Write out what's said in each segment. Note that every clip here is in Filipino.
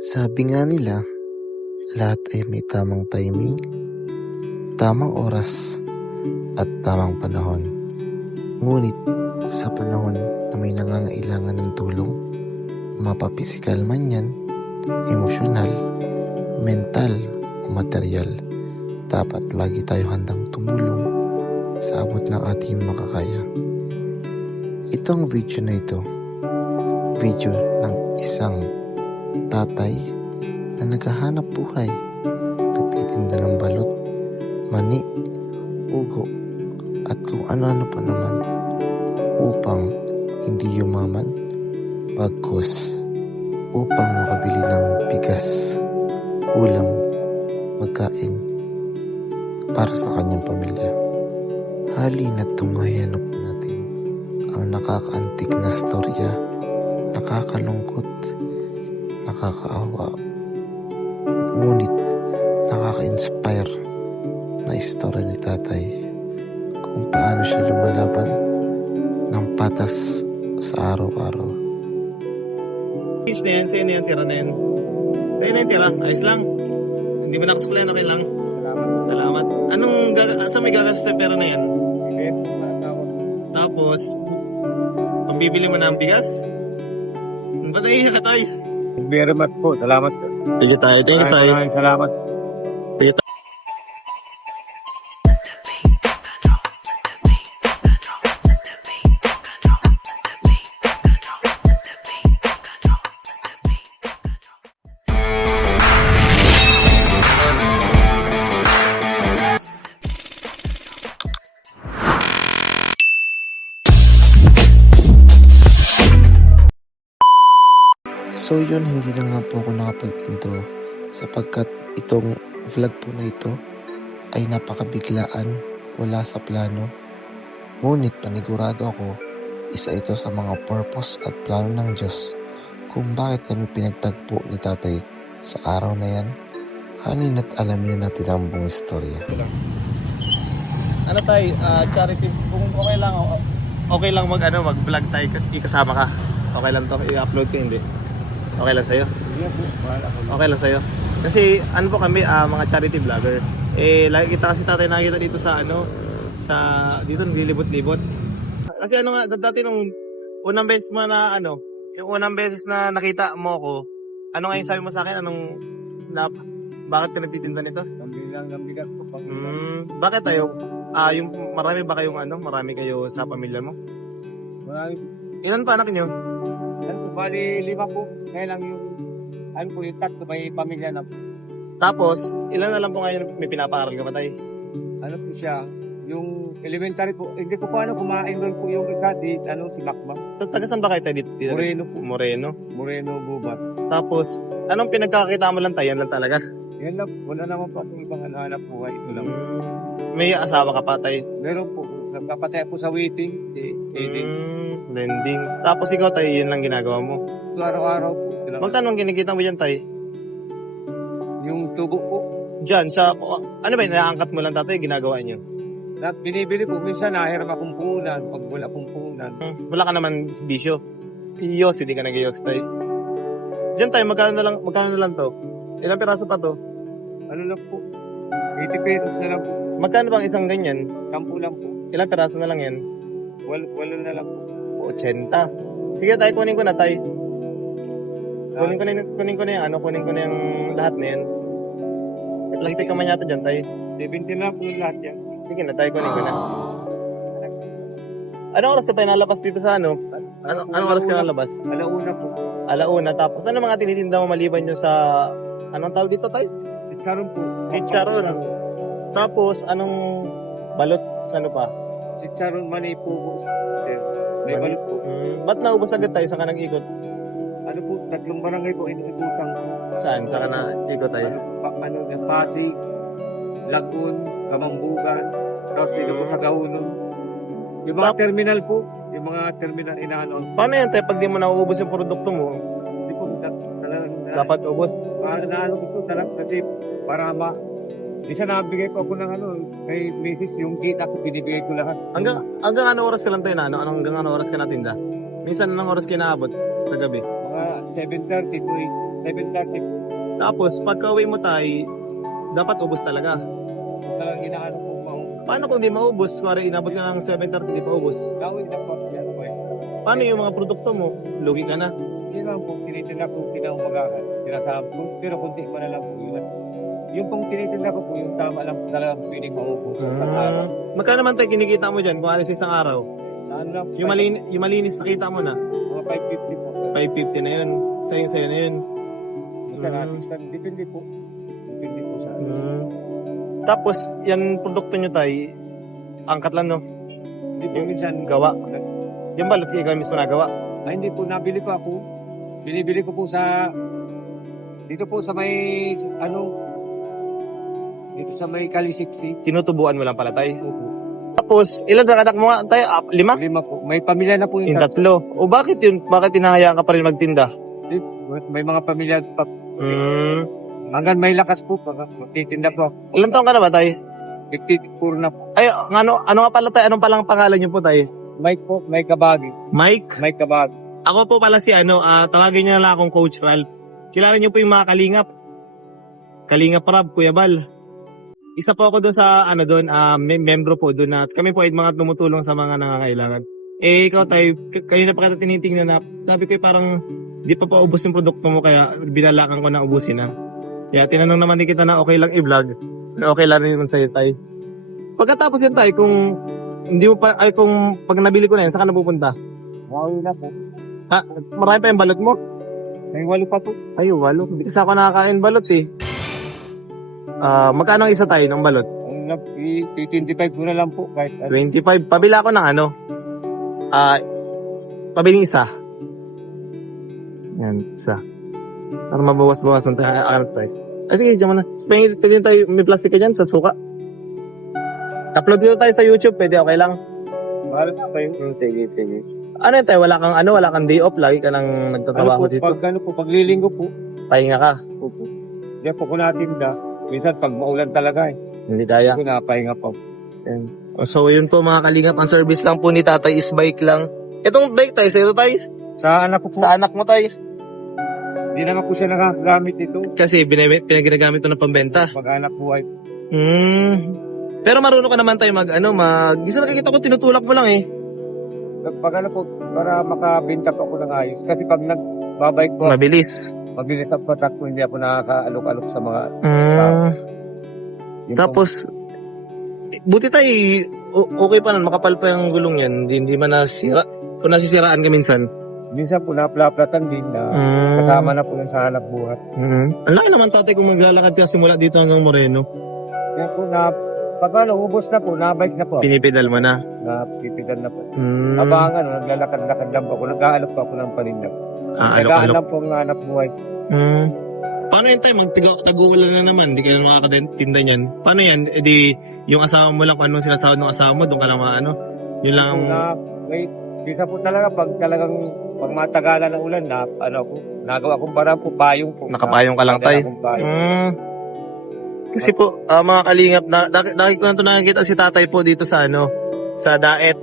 Sabi nga nila, lahat ay may tamang timing, tamang oras, at tamang panahon. Ngunit sa panahon na may nangangailangan ng tulong, mapapisikal man yan, emosyonal, mental, o material, dapat lagi tayo handang tumulong sa abot ng ating makakaya. Itong video na ito, video ng isang tatay na naghahanap buhay, nagtitinda ng balot, mani, ugo, at kung ano-ano pa naman upang hindi yumaman, bagkus upang makabili ng bigas, ulam, magkain para sa kanyang pamilya. Halina't tumayanap natin ang nakakaantig na storya, nakakalungkot, nakakaawa, ngunit nakaka-inspire na istorya ni tatay kung paano siya lumalaban ng patas sa araw-araw. Fish na yan, sa'yo na yan, tira na yan. Sa'yo na yan, tira. Ayos lang. Hindi mo nakasuklan, okay lang. Salamat. Saan may gagastos sa pera na yan? Tapos, pambibili mo na ang bigas? Ba't naiiyak ka tayo? Very much po. Salamat. Sige tayo. Thanks tayo. Maraming salamat. Sige tayo. So yun, hindi na nga po ako nakapag-intro sapagkat itong vlog po na ito ay napakabiglaan, wala sa plano. Ngunit panigurado ako, isa ito sa mga purpose at plano ng Diyos kung bakit kami pinagtagpo ni tatay sa araw na yan. Halina't alamin natin ang buong istorya. Ano tayo, charity, kung okay lang mag-vlog tayo, ikasama ka. Okay lang to, i-upload ko hindi. Okay lang sa'yo? Okay lang sa'yo. Kasi ano po kami, mga charity vlogger. Lagi kita kasi tatay nakikita dito sa dito naglilibot-libot. Kasi dati nung unang beses mo na yung unang beses na nakita mo ko, ano nga yung sabi mo sa akin? Bakit ka nagtitinda nito? Ang bigat po. Bakit tayo? Yung marami ba kayong marami kayo sa pamilya mo? Marami. Ilan pa anak niyo? Bali, 5 po. Kaya lang yung yung tatlo may pamilya na po. Tapos, ilan na lang po ngayon may pinapaaral ka ba tayo? Ano po siya, yung elementary po, hindi ko pa kumain-enroll po yung isa si Bakbang. Tapos, taga-saan ba kayo tayo dito? Moreno po. Moreno. Gubat. Tapos, anong pinagkakita mo lang tayo? Yan lang talaga? Yan lang, wala naman pa kung ibang hanap buhay. Ito lang. May asawa ka pa tayo? Meron po, nagpapatay po sa waiting, Lending. Tapos ikaw tayo, yun lang ginagawa mo? Araw-araw po. Magkano kinikita mo dyan tayo? Yung tubo po. Diyan, ano ba yun? Naangkat mo lang tatay, ginagawa nyo? Binibili po, minsan nahiram akong punan, pag wala akong punan. Wala ka naman bisyo. Iyos, hindi ka nag-iyos tayo. Diyan tayo, magkano na lang to? Ilang piraso pa to? Ano lang po, 80 pesos na lang po. Magkano bang isang ganyan? 10 lang po. Ilang piraso na lang yan? Walo na lang po. 80. Sige tayo, kunin ko na tayo. Kunin ko na yung lahat na yan. May plastic ka man yata dyan tayo. 70 na po yung lahat yan. Sige na tayo, kunin ko na. Anong oras ka tayo nalabas dito sa Anong oras ka nalabas? Alauna po. Alauna. Tapos ano mga tinitinda mo maliban dyan sa... Anong tawag dito tayo? Chicharon po. Chicharon. Tapos anong balot sa pa? Chicharon, mani po. May balot po. Ba't naubos agad tayo? Saan ka nag-ikot? Ano po, 3 barangay po, inutang po. Saan? Saan ka na-ikot tayo? Pasig, Lagun, Kamambugan, tapos dito po sa Gaunon. Yung mga terminal po, yung mga terminal inaano. Paano yan tayo pag di mo nauubos yung produkto mo? Hindi po, Dapat ubos. naano ko po talaga kasi para isa nabigay ko ako ng kay Mrs. yung kita ko, binibigay ko lahat. Hanggang anong oras ka lang tayo na? Hanggang anong oras ka natinda? Minsan anong oras kayo naabot sa gabi? Mga 7:30 po 7:30 po. Tapos, pagka uwi mo tay, dapat ubos talaga. Talagang inaano po maubos. Paano kung di maubos? Kuwari, inabot ka ng 7:30, di pa ubos. Gawin na po. Yan po eh. Paano yung mga produkto mo? Lugi ka na. Yun lang po, tinitinda ko kinaumagahan. Tinasahab ko, pero kunti pa na lang po yun. Yung pong tinitinda ko po, yung tama lang po talaga pwedeng maubos sa isang araw. Magkano naman tayo kinikita mo dyan kung alis isang araw? Ano lang, Yung malinis nakita mo na, mga 550 po. 550 na yun. Sa'yo na yun. Isa na, depende po. Depende po sa Tapos, yan produkto nyo tayo, angkat lang no? Hindi po minsan Gawa. Yung balot ikaw mismo nagawa. Ay, hindi po, nabili ko ako. Binibili ko po sa, dito po sa may, dito sa may Kalisiksi. Tinutubuan mo lang pala tayo. Tapos, ilan na anak mo nga tayo? 5? 5 po. May pamilya na po yung Yung 3. O bakit yun? Bakit tinahayaan ka pa rin magtinda? May mga pamilya pa. Hanggang may lakas po. Magtitinda po ako. Ilan taong ka na ba tayo? 54 na po. Ay, ano nga pala tayo? Anong palang pangalan nyo po tayo? Mike po, may kabagi. Mike? May kabagi. Ako po pala si tawagin niyo na lang akong Coach Ralph. Kilala niyo po yung mga Kalingap. Kalingap Rab, Kuya Bal. Isa po ako doon sa membro po doon at kami po ay mga tumutulong sa mga nangangailangan. Ikaw tayo, kanina pa kita tinitingnan na, sabi ko parang di pa paubos yung produkto mo kaya binalakan ko na ubusin na. Kaya tinanong naman din kita na okay lang i-vlog. Okay lang rin naman sa'yo tayo. Pagkatapos yan tayo, kung pag nabili ko na yan, saan ka na pupunta? Wow na po. Marami pa yung balot mo? May 8 pa po. Ay, 8. Hindi kasi ako nakakain balot eh. Magkano ang isa tayo ng balot? 25 ko na lang po. Kahit 25. Pabila ko ng pabiling isa. Yan, isa. Para mabawas-bawas ng tayo. Ay, sige, dyan mo na. Pwede tayo, may plastic ka dyan sa suka. Upload dito tayo sa YouTube, pwede okay lang. mahal na kayo. Sige. Ano yun tayo, wala kang day off, lagi ka nang nagtatrabaho dito. Paglilinggo po. Pahinga ka. Opo. Diyan po ko natinda. Minsan pag maulan talaga Hindi kaya. Hindi ko napahinga pa. So, yun po mga kalingap, ang service lang po ni tatay is bike lang. Itong bike tayo, sa'yo tayo? Sa anak ko po. Sa anak mo tayo? Hindi naman po siya nakagamit ito. Kasi pinaginagamit ito ng pambenta. Pag-anak po ay Pero marunong ka naman tayo Gisa nakikita ko, tinutulak mo lang eh. pag po, para makabenta pa ako ng ayos. Kasi pag nagbabike po, Mabilis. mabilis ang patak ko, hindi ako nakaka-alok-alok sa mga yun Tapos, buti tayo, okay pa nun, makapal pa yung gulong yan. Hindi man nasira. Kung nasisiraan ka minsan. minsan po naplaplatan din na kasama na po yan sa hanap buhat. Ang laki naman tatay kung maglalakad ka simula dito hanggang Moreno. Kaya po pag ubos na po, nabike na po. Pinipedal mo na. Napipigan na po. Abangan, naglalakad-lakad lang po ako. Nag-aalok pa ako ng paninda. Nagaan Alok-alok. lang po ang hanap buhay. Paano yun tayo? Tag-uulan na naman. Hindi ka na makakatinda niyan. Paano yan? E di, yung asawa mo lang, kung anong sinasahod ng asawa mo, doon ka lang Yun lang. Bisa po talaga pag matagalan ng ulan nagawa kong parang po payong po. Nakapayong ka lang tayo. Kasi po, mga kalingap, dahil ko na ito nakikita si tatay po dito sa sa daet.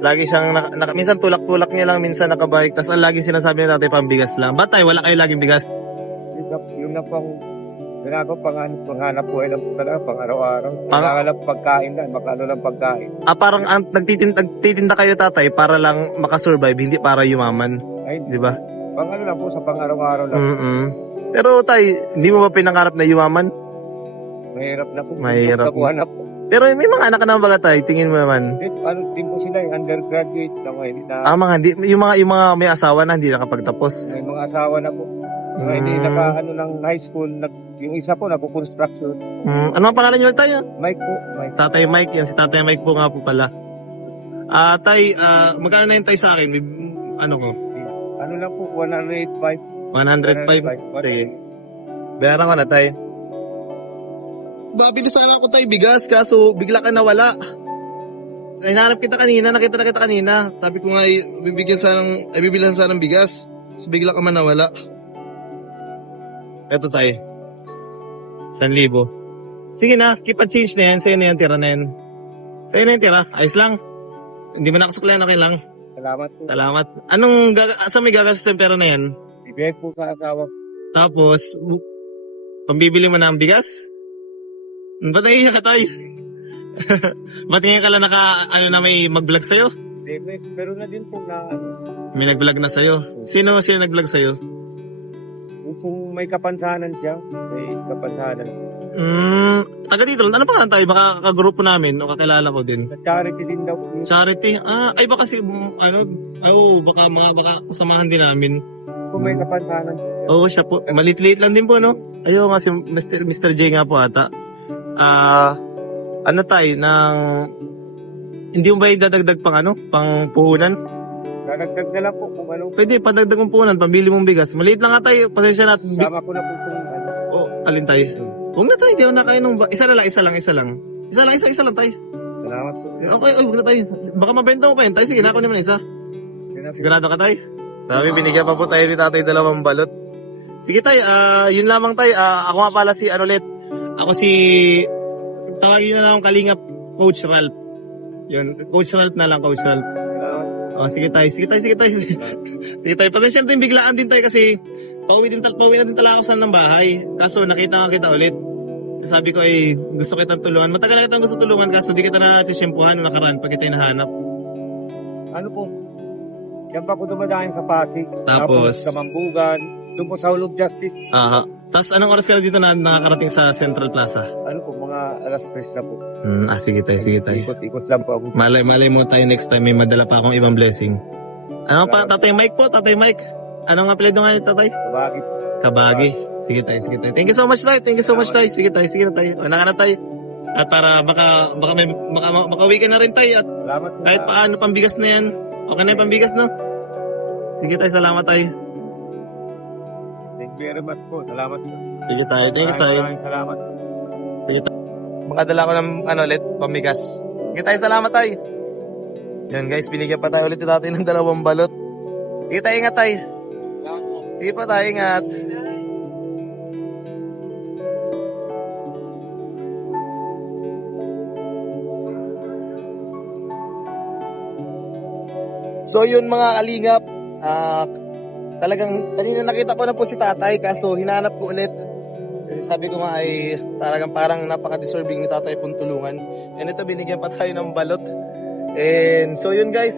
Lagi siyang, minsan tulak-tulak niya lang, minsan nakabike. Tapos lagi sinasabi ni tatay pambigas lang. Ba't tayo, wala kayo laging bigas? Yun na pang ginagawa panghanap buhay lang po talaga pang araw-araw. Kailangan lang pagkain lang, makano lang pagkain. Parang nagtitinda kayo tatay para lang makasurvive, hindi para yumaman. Ay, di ba? Pang lang po, sa pang araw-araw lang. Pero tay, hindi mo ba pinangarap na yumaman? Mahirap na po. Mahirap na po. Pero may mga anak ka naman baga tayo, tingin mo naman. Din po sila, undergraduate na Hindi, yung mga may asawa na hindi nakapagtapos. may mga asawa na po. Mga hindi ng high school, yung isa po nagko-construction. Ano ang pangalan niyo tayo? Mike po, Mike. Tatay Mike, yan si Tatay Mike po nga po pala. Tay, magkano na yun tayo sa akin? Ano lang po, 105. 105. Sige. Bayaran ko na tayo. Babili sana ako tayo bigas, kaso bigla ka nawala. Hinahanap kita kanina, nakita na kita kanina. Sabi ko nga, bibilan sana ng bigas. So bigla ka man nawala. Eto tayo. 1,000. Sige na, keep a change na yan. Sa'yo na yan, tira na yan. Sa'yo na yan, tira. Ayos lang. Hindi mo nakasuklayan, okay lang. Salamat po. Salamat. Saan may gagastos yung pera na yan? Bibigay po sa asawa. Tapos, pambibili mo ng bigas? Ba't naiiyak ka tayo? Ba't ngayon ka lang na may mag-vlog sa'yo? Pero na din po na May nag-vlog na sa'yo. Sino nag-vlog sa'yo? kung may kapansanan siya, may kapansanan. Taga dito, ano pa tayo? Baka kagrupo namin o kakilala ko din. Sa charity din daw. Charity? Ay baka kasi, baka kasamahan din namin. Kung may kapansanan siya. Oo, siya po. Malit-liit lang din po, no? Ayun nga si Mr. J nga po ata. Ano tayo, hindi mo ba idadagdag pang puhunan? Dadagdag na lang po kung ano. Pwede, padagdag mong puhunan, pambili mong bigas. Maliit lang nga tayo, pasensya natin. Sama ko na po kung ano. Alin tayo? Huwag na tayo, di ako na kayo nung isa lang tayo. Salamat po. Okay, huwag na tayo. Baka mabenta mo pa yun tayo. Sige, nako naman isa. Sigurado ka tayo? Sabi, binigyan pa po tayo ni tatay 2 balot. Sige tayo, yun lamang tayo. Ako nga pala si ulit. Ako si, tawagin nyo na akong kalingap, Coach Ralph. Yun, Coach Ralph na lang, Coach Ralph. Sige tayo. Sige tayo. Pasensya din, biglaan din tayo kasi pauwi na din talaga ako sa ng bahay. Kaso nakita nga kita ulit. Sabi ko gusto kitang tulungan. Matagal na kitang gusto tulungan kaso di kita na sisimpuhan o nakaraan pag kita hinahanap. Ano po? Yan pa po dumadahin sa Pasig. Tapos sa Mambugan. Doon po sa Hulog Justice. Tapos anong oras ka dito na nakakarating sa Central Plaza? Ano po, mga alas 3 na po. Sige tayo. Ikot lang po ako. Malay mo tayo next time may madala pa akong ibang blessing. Ano pa, Tatay Mike po, Tatay Mike. Anong apelido nga ni Tatay? Kabagi po. Kabagi. Sige tayo. Thank you so much tayo. Sige tayo. Naka na tayo. At para makauwi ka na rin tayo at Salamat po. kahit paano pambigas na yan. Okay na yung pambigas, no? Sige tayo, salamat tayo. Thank you very much po. Salamat po. Sige tayo, thanks tayo. Maraming salamat. Sige tayo. Makadala ko ng ulit, pambigas. Sige tayo, salamat tayo. Yan guys, binigyan pa tayo ulit natin ng 2 balot. Sige tayo, ingat tayo. Sige pa tayo, ingat. So yun mga kalingap, talagang kanina nakita ko na po si tatay kaso hinahanap ko ulit. Kasi sabi ko nga talagang parang napaka-deserving ni tatay pong tulungan. And ito binigyan pa tayo ng balot. And so yun guys,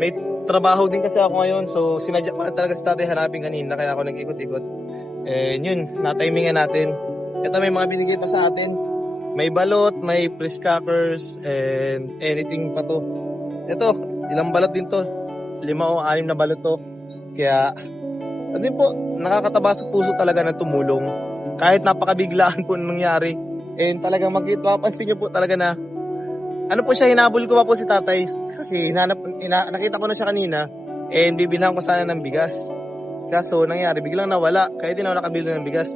may trabaho din kasi ako ngayon. So sinadya ko na talaga si tatay hanapin kanina kaya ako nag-ikot-ikot. And yun, natimingan natin. Ito may mga binigay pa sa atin. May balot, may press crackers, and anything pa to. Ito, ilang balot din to. 5 o 6 na balot to. Kaya, din po, nakakataba sa puso talaga na tumulong. Kahit napakabiglaan po nangyari. And talagang mapansin nyo po talaga na, ano po siya, hinabol ko pa po si tatay. Kasi nakita ko na siya kanina. And bibilang ko sana ng bigas. Kaso, nangyari, biglang nawala. Kaya di na ako nakabili ng bigas.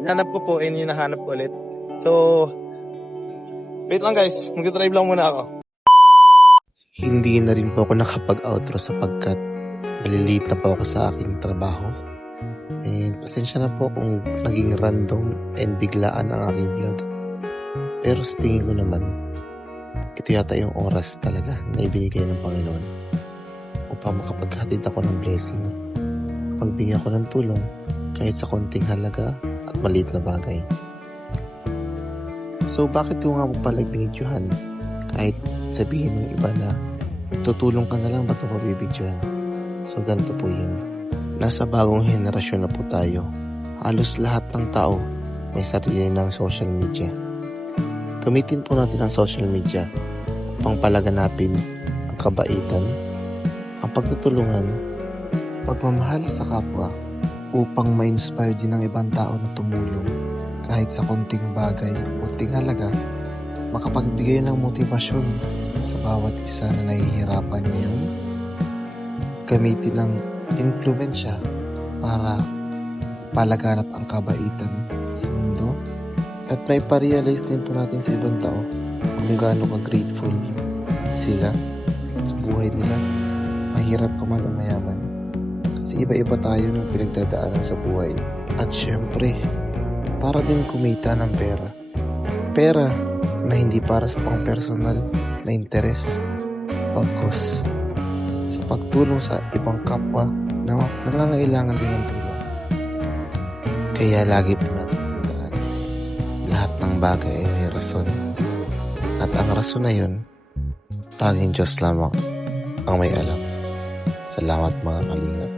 Hinanap ko po, and yun nahanap ko ulit. So, wait lang guys, mag-drive lang muna ako. Hindi na rin po ako nakapag-outro sapagkat maliliit na po ako sa aking trabaho. And pasensya na po kung naging random and biglaan ang aking vlog. Pero sa tingin ko naman, ito yata yung oras talaga na ibinigay ng Panginoon upang makapaghatid ako ng blessing. Pagbigyan ko ng tulong kahit sa konting halaga at maliit na bagay. So bakit ko nga po pala binidyohan? Kahit sabihin ng iba na tutulong ka na lang, ba't mo mabibidyohan? So ganito po yun. Nasa bagong henerasyon na po tayo. Halos lahat ng tao may sarili ng social media. Gamitin po natin ang social media upang palaganapin ang kabaitan, ang pagtutulungan, pagmamahal sa kapwa, upang ma-inspire din ng ibang tao na tumulong kahit sa konting bagay, konting halaga, makapagbigay ng motibasyon sa bawat isa na nahihirapan ngayon. Gamitin ng influensya para palaganap ang kabaitan sa mundo at may pa-realize din po natin sa ibang tao kung gaano ka-grateful sila sa buhay nila, mahirap ka man o mayaman. Kasi iba-iba tayo ng pinagdadaanan sa buhay. At syempre, para din kumita ng pera. Pera na hindi para sa pang-personal na interes. Pagkos sa pagtulong sa ibang kapwa na nangangailangan din ng tulong. Kaya lagi po natin tandaan, lahat ng bagay ay may rason. At ang rason na yun, tanging Diyos lamang ang may alam. Salamat mga kalingap.